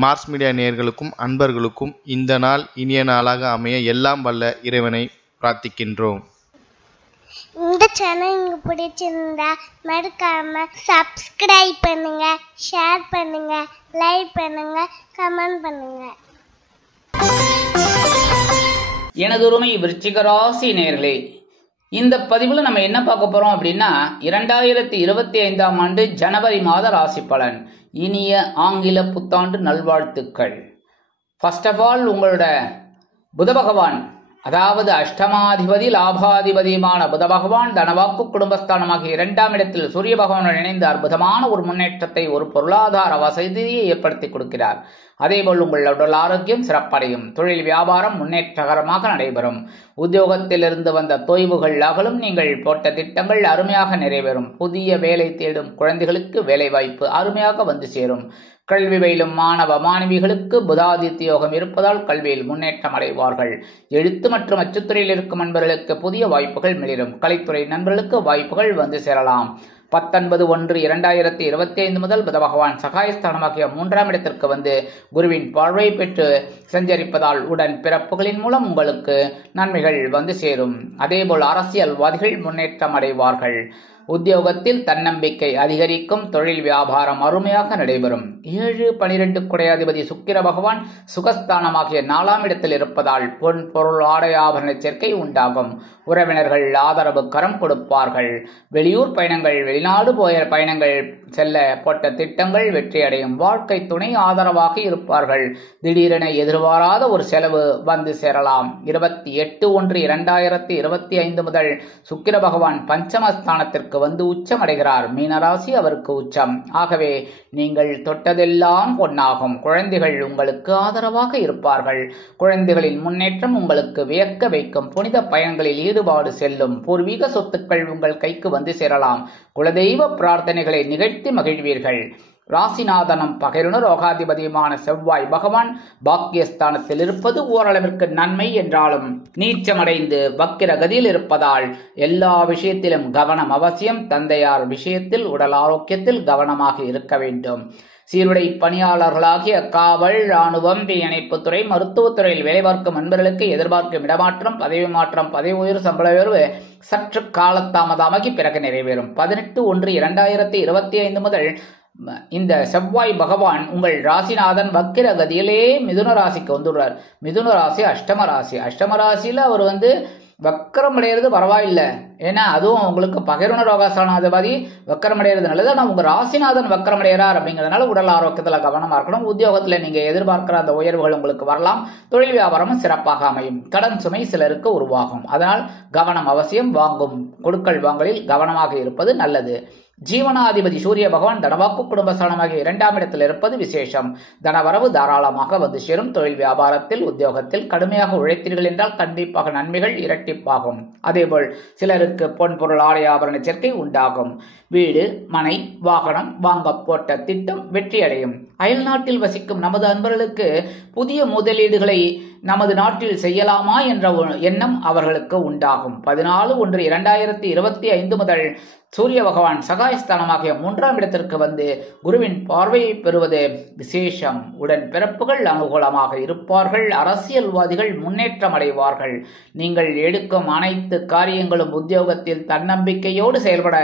Mars media நேயர்களுக்கும் அன்பர்களுக்கும் இந்த நாள் இனிய நாளாக அமைய எல்லாம் வல்ல இறைவனை பிரார்த்திக்கின்றோம். இந்த சேனல் உங்களுக்கு பிடிச்சிருந்தா மறக்காம சப்ஸ்கிரைப் பண்ணுங்க, ஷேர் பண்ணுங்க, லைக் பண்ணுங்க, கமெண்ட் பண்ணுங்க. எனதுரிமை விருச்சிக ராசி நேயர்களே, இந்த பதிவில் நம்ம என்ன பார்க்க போறோம் அப்படின்னா 2025ஆம் ஆண்டு ஜனவரி மாத ராசி பலன். இனிய ஆங்கில புத்தாண்டு நல்வாழ்த்துக்கள். ஃபர்ஸ்ட் ஆஃப் ஆல், உங்களோட புத பகவான், அதாவது அஷ்டமாதிபதி லாபாதிபதியுமான புத பகவான் தனவாக்கு குடும்பஸ்தானமாகிய 2ஆம் இடத்தில் சூரிய பகவானுடன் இணைந்து அற்புதமான ஒரு முன்னேற்றத்தை, ஒரு பொருளாதார வசதியை ஏற்படுத்தி கொடுக்கிறார். அதேபோல் உங்கள் உடல் ஆரோக்கியம் சிறப்படையும், தொழில் வியாபாரம் முன்னேற்றகரமாக நடைபெறும், உத்தியோகத்திலிருந்து வந்த தொய்வுகள் அகலும், நீங்கள் போட்ட திட்டங்கள் அருமையாக நிறைவேறும், புதிய வேலை தேடும் குழந்தைகளுக்கு வேலை வாய்ப்பு அருமையாக வந்து சேரும், கல்வி பயிலும் மாணவ மாணவிகளுக்கு புதாதித்ய யோகம் இருப்பதால் கல்வியில் முன்னேற்றம் அடைவார்கள். எழுத்து மற்றும் அச்சுத்துறையில் இருக்கும் நண்பர்களுக்கு புதிய வாய்ப்புகள் மிளிரும், கலைத்துறை நண்பர்களுக்கு வாய்ப்புகள் வந்து சேரலாம். 19/1/2025 முதல் புத பகவான் சகாயஸ்தானமாகிய 3ஆம் இடத்திற்கு வந்து குருவின் பார்வை பெற்று சஞ்சரிப்பதால் உடன் பிறப்புகளின் மூலம் உங்களுக்கு நன்மைகள் வந்து சேரும். அதேபோல் அரசியல்வாதிகள் முன்னேற்றம் அடைவார்கள். உத்தியோகத்தில் தன்னம்பிக்கை அதிகரிக்கும், தொழில் வியாபாரம் அருமையாக நடைபெறும். 7-12 குடையாதிபதி சுக்கிர பகவான் சுகஸ்தானமாகிய 4ஆம் இடத்தில் இருப்பதால் பொன் பொருள் ஆடை ஆபரண சேர்க்கை உண்டாகும். உறவினர்கள் ஆதரவு கரம் கொடுப்பார்கள். வெளியூர் பயணங்கள், வெளிநாடு பயணங்கள் செல்ல போட்ட திட்டங்கள் வெற்றியடையும். வாழ்க்கை துணை ஆதரவாக இருப்பார்கள். திடீரென எதிர்பாராத ஒரு செலவு வந்து சேரலாம். 28/1/2025 முதல் சுக்கிர பகவான் பஞ்சமஸ்தானத்திற்கு வந்து உச்சம் அடைகிறார். மீனராசி அவருக்கு உச்சம். ஆகவே நீங்கள் தொட்டதெல்லாம் பொன்னாகும். குழந்தைகள் உங்களுக்கு ஆதரவாக இருப்பார்கள். குழந்தைகளின் முன்னேற்றம் உங்களுக்கு வியக்க வைக்கும். புனித பயணங்களில் ஈடுபாடு செல்லும். பூர்வீக சொத்துக்கள் உங்கள் கைக்கு வந்து சேரலாம். குலதெய்வ பிரார்த்தனைகளை நிகழ்த்தி மகிழ்வீர்கள். ராசிநாதனும் பகைருணர் ரோகாதிபதியுமான செவ்வாய் பகவான் பாக்கியஸ்தானத்தில் இருப்பது ஓரளவிற்கு நன்மை என்றாலும் நீச்சமடைந்து வக்கிர கதியில் இருப்பதால் எல்லா விஷயத்திலும் கவனம் அவசியம். தந்தையார் விஷயத்தில் உடல் ஆரோக்கியத்தில் கவனமாக இருக்க வேண்டும். சீருடை பணியாளர்களாகிய காவல், இராணுவம், தீயணைப்புத்துறை, மருத்துவத்துறையில் வேலை பார்க்கும் நண்பர்களுக்கு எதிர்பார்க்கும் இடமாற்றம், பதவி மாற்றம், பதவி உயர்வு, சம்பள உயர்வு சற்று காலதாமதமாகி பிறகு நிறைவேறும். 18/1/2025 முதல் இந்த செவ்வாய் பகவான் உங்கள் ராசிநாதன் வக்கிர கதியிலே மிதுன ராசிக்கு வந்துடுறார். மிதுன ராசி அஷ்டம ராசி. அஷ்டம ராசியில அவர் வந்து வக்கரம் அடைகிறது பரவாயில்லை. ஏன்னா அதுவும் உங்களுக்கு பகைருண ரோகாசானாதிபதி வக்கரம் அடைகிறது நல்லது. ஆனால் உங்க ராசிநாதன் வக்கரம் அடைகிறார் அப்படிங்கிறதுனால உடல் ஆரோக்கியத்துல கவனமா இருக்கணும். உத்தியோகத்துல நீங்க எதிர்பார்க்கிற அந்த உயர்வுகள் உங்களுக்கு வரலாம். தொழில் வியாபாரமும் சிறப்பாக அமையும். கடன் சுமை சிலருக்கு உருவாகும். அதனால் கவனம் அவசியம். வாங்கும் கொடுக்கல் வாங்கலில் கவனமாக இருப்பது நல்லது. ஜீவனாதிபதி சூரிய பகவான் தனவாக்கு குடும்பஸ்தானமாகிய 2ஆம் இடத்தில் இருப்பது விசேஷம். தனவரவு தாராளமாக வந்து சேரும். தொழில் வியாபாரத்தில் உத்தியோகத்தில் கடுமையாக உழைத்தீர்கள் என்றால் கண்டிப்பாக நன்மைகள் இரட்டிப்பாகும். அதேபோல் சிலருக்கு பொன் பொருள் ஆடை ஆபரண சேர்க்கை உண்டாகும். வீடு, மனை, வாகனம் வாங்க போட்ட திட்டம் வெற்றியடையும். அயல் நாட்டில் வசிக்கும் நமது அன்பர்களுக்கு புதிய முதலீடுகளை நமது நாட்டில் செய்யலாமா என்ற எண்ணம் அவர்களுக்கு உண்டாகும். 14/1/2025 முதல் சூரிய பகவான் சகாயஸ்தானமாகிய 3ஆம் இடத்திற்கு வந்து குருவின் பார்வையை பெறுவது விசேஷம். உடன் பிறப்புகள் அனுகூலமாக இருப்பார்கள். அரசியல்வாதிகள் முன்னேற்றம் அடைவார்கள். நீங்கள் எடுக்கும் அனைத்து காரியங்களும் உத்தியோகத்தில் தன்னம்பிக்கையோடு செயல்பட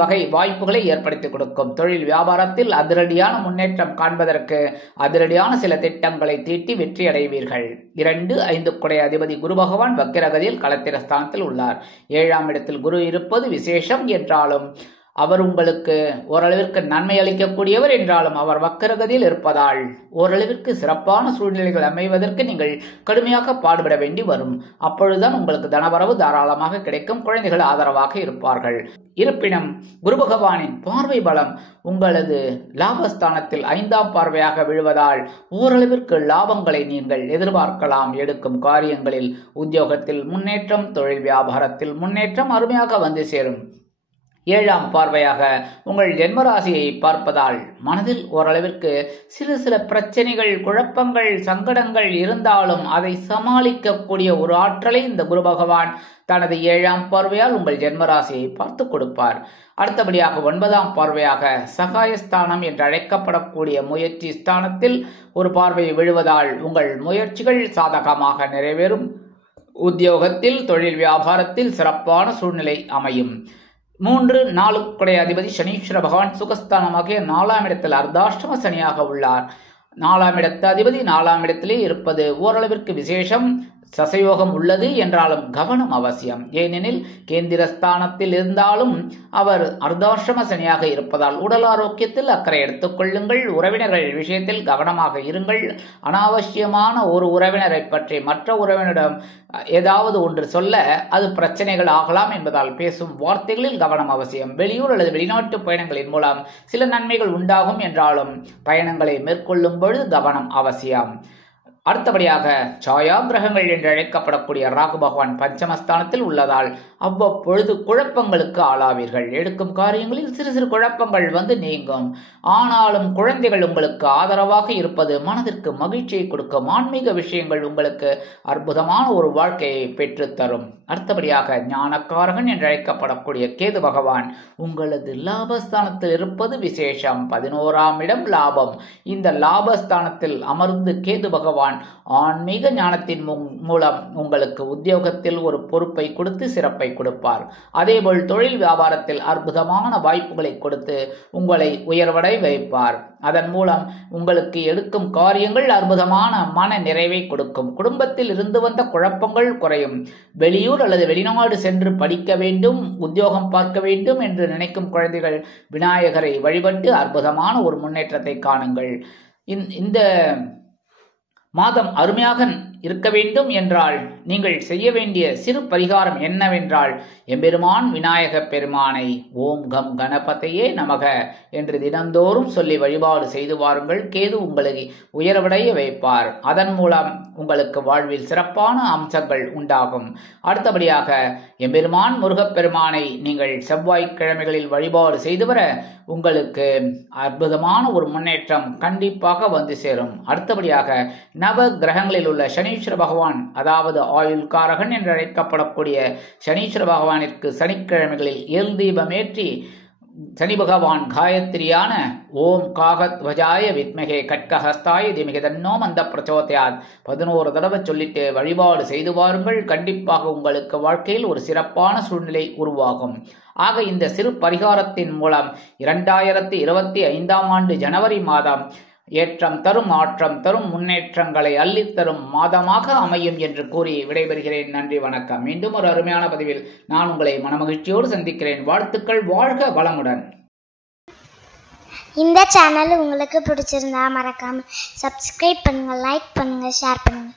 வகை வாய்ப்புகளை ஏற்படுத்தி கொடுக்கும். தொழில் வியாபாரத்தில் அதிரடியான முன்னேற்றம் காண்பதற்கு அதிரடியான சில திட்டங்களை தீட்டி வெற்றி அடைவீர்கள். 2-5 குடைய அதிபதி குரு பகவான் வக்கிரகதியில் களத்திரஸ்தானத்தில் உள்ளார். 7ஆம் இடத்தில் குரு இருப்பது விசேஷம் என்றாலும் அவர் உங்களுக்கு ஓரளவிற்கு நன்மை அளிக்கக்கூடியவர் என்றாலும் அவர் வக்கரகதியில் இருப்பதால் ஓரளவிற்கு சிறப்பான சூழ்நிலைகள் அமைவதற்கு நீங்கள் கடுமையாக பாடுபட வேண்டி வரும். அப்பொழுதுதான் உங்களுக்கு தனவரவு தாராளமாக கிடைக்கும். குழந்தைகள் ஆதரவாக இருப்பார்கள். இருப்பினும் குரு பகவானின் பார்வை பலம் உங்களது லாபஸ்தானத்தில் 5ஆம் பார்வையாக விழுவதால் ஓரளவிற்கு லாபங்களை நீங்கள் எதிர்பார்க்கலாம். எடுக்கும் காரியங்களில் உத்தியோகத்தில் முன்னேற்றம், தொழில் வியாபாரத்தில் முன்னேற்றம் அருமையாக வந்து சேரும். 7ஆம் பார்வையாக உங்கள் ஜென்மராசியை பார்ப்பதால் மனதில் ஓரளவிற்கு சில பிரச்சனைகள், குழப்பங்கள், சங்கடங்கள் இருந்தாலும் அதை சமாளிக்கக்கூடிய ஒரு ஆற்றலை இந்த குரு பகவான் தனது 7ஆம் பார்வையால் உங்கள் ஜென்மராசியை பார்த்து கொடுப்பார். அடுத்தபடியாக 9ஆம் பார்வையாக சகாயஸ்தானம் என்று அழைக்கப்படக்கூடிய முயற்சி ஸ்தானத்தில் ஒரு பார்வை விழுவதால் உங்கள் முயற்சிகள் சாதகமாக நிறைவேறும். உத்தியோகத்தில், தொழில், வியாபாரத்தில் சிறப்பான சூழ்நிலை அமையும். 3, 4 அதிபதி சனீஸ்வர பகவான் சுகஸ்தானமாகிய 4ஆம் இடத்தில் அர்த்தாஷ்டம சனியாக உள்ளார். 4ஆம் இடத்து அதிபதி 4ஆம் இடத்திலே இருப்பது ஓரளவிற்கு விசேஷம். சசயோகம் உள்ளது என்றாலும் கவனம் அவசியம். ஏனெனில் கேந்திரஸ்தானத்தில் இருந்தாலும் அவர் அர்த்தாஷ்டம சனியாக இருப்பதால் உடல் ஆரோக்கியத்தில் அக்கறை எடுத்துக் கொள்ளுங்கள். உறவினர்கள் விஷயத்தில் கவனமாக இருங்கள். அனாவசியமான ஒரு உறவினரை பற்றி மற்ற உறவினரிடம் ஏதாவது ஒன்று சொல்ல அது பிரச்சனைகள் ஆகலாம் என்பதால் பேசும் வார்த்தைகளில் கவனம் அவசியம். வெளியூர் அல்லது வெளிநாட்டு பயணங்களின் மூலம் சில நன்மைகள் உண்டாகும் என்றாலும் பயணங்களை மேற்கொள்ளும் பொழுது கவனம் அவசியம். அடுத்தபடியாக சாயா கிரகங்கள் என்று அழைக்கப்படக்கூடிய ராகு பகவான் பஞ்சமஸ்தானத்தில் உள்ளதால் அவ்வப்பொழுது குழப்பங்களுக்கு ஆளாவீர்கள். எடுக்கும் காரியங்களில் சிறு குழப்பங்கள் வந்து நீங்கும். ஆனாலும் குழந்தைகள் உங்களுக்கு ஆதரவாக இருப்பது மனதிற்கு மகிழ்ச்சியை கொடுக்கும். ஆன்மீக விஷயங்கள் உங்களுக்கு அற்புதமான ஒரு வாழ்க்கையை பெற்றுத்தரும். அடுத்தபடியாக ஞானக்காரகன் என்று அழைக்கப்படக்கூடிய கேது பகவான் உங்களது லாபஸ்தானத்தில் இருப்பது விசேஷம். 11ஆம் இடம் லாபம். இந்த லாபஸ்தானத்தில் அமர்ந்து கேது பகவான் ஆன்மீக ஞானத்தின் மூலம் உங்களுக்கு உத்தியோகத்தில் ஒரு பொறுப்பை கொடுத்து சிறப்பை கொடுப்பார். அதேபோல் தொழில் வியாபாரத்தில் அற்புதமான வாய்ப்புகளை கொடுத்து உங்களை உயர்வடை வைப்பார். அதன் மூலம் உங்களுக்கு எடுக்கும் காரியங்கள் அற்புதமான மன நிறைவை கொடுக்கும். குடும்பத்தில் இருந்து வந்த குழப்பங்கள் குறையும். வெளியூர் அல்லது வெளிநாடு சென்று படிக்க வேண்டும், உத்தியோகம் பார்க்க வேண்டும் என்று நினைக்கும் குழந்தைகள் விநாயகரை வழிபட்டு அற்புதமான ஒரு முன்னேற்றத்தை காணுங்கள். இந்த மாதம் அருமையாக இருக்க வேண்டும் என்றால் நீங்கள் செய்ய வேண்டிய சிறு பரிகாரம் என்னவென்றால் எம்பெருமான் விநாயக பெருமானை ஓம் கம் கணபதையே நமக என்று தினந்தோறும் சொல்லி வழிபாடு செய்து வாருங்கள். கேது உங்களை உயர்வடைய வைப்பார். அதன் மூலம் உங்களுக்கு வாழ்வில் சிறப்பான அம்சங்கள் உண்டாகும். அடுத்தபடியாக எம்பெருமான் முருகப்பெருமானை நீங்கள் செவ்வாய்க்கிழமைகளில் வழிபாடு செய்து வர உங்களுக்கு அற்புதமான ஒரு முன்னேற்றம் கண்டிப்பாக வந்து சேரும். அடுத்தபடியாக நவ கிரகங்களில் உள்ள சனீஸ்வர பகவான், அதாவது ஆயுள் காரகன் என்று அழைக்கப்படக்கூடிய சனீஸ்வர பகவானிற்கு சனிக்கிழமைகளில் எல் தீபமேற்றி சனி பகவான் காயத்ரியான ஓம் காகத்வஜாய வித்மகே கட்கஹஸ்தாய திமிகி தன்னோ மந்த பிரச்சோதயாத் 11 தடவை சொல்லிட்டு வழிபாடு செய்து வாருங்கள். கண்டிப்பாக உங்களுக்கு வாழ்க்கையில் ஒரு சிறப்பான சூழ்நிலை உருவாகும். ஆக இந்த சிறு பரிகாரத்தின் மூலம் 2025ஆம் ஆண்டு ஜனவரி மாதம் ஏற்றம் தரும், மாற்றம் தரும், முன்னேற்றங்களை அள்ளித்தரும் மாதமாக அமையும் என்று கூறி விடைபெறுகிறேன். நன்றி, வணக்கம். மீண்டும் ஒரு அருமையான பதிவில் நான் உங்களை மனமகிழ்ச்சியோடு சந்திக்கிறேன். வாழ்த்துக்கள். வாழ்க வளமுடன். இந்த சேனல் உங்களுக்கு பிடிச்சிருந்தா மறக்காம சப்ஸ்கிரைப் பண்ணுங்க, லைக் பண்ணுங்க, ஷேர் பண்ணுங்க.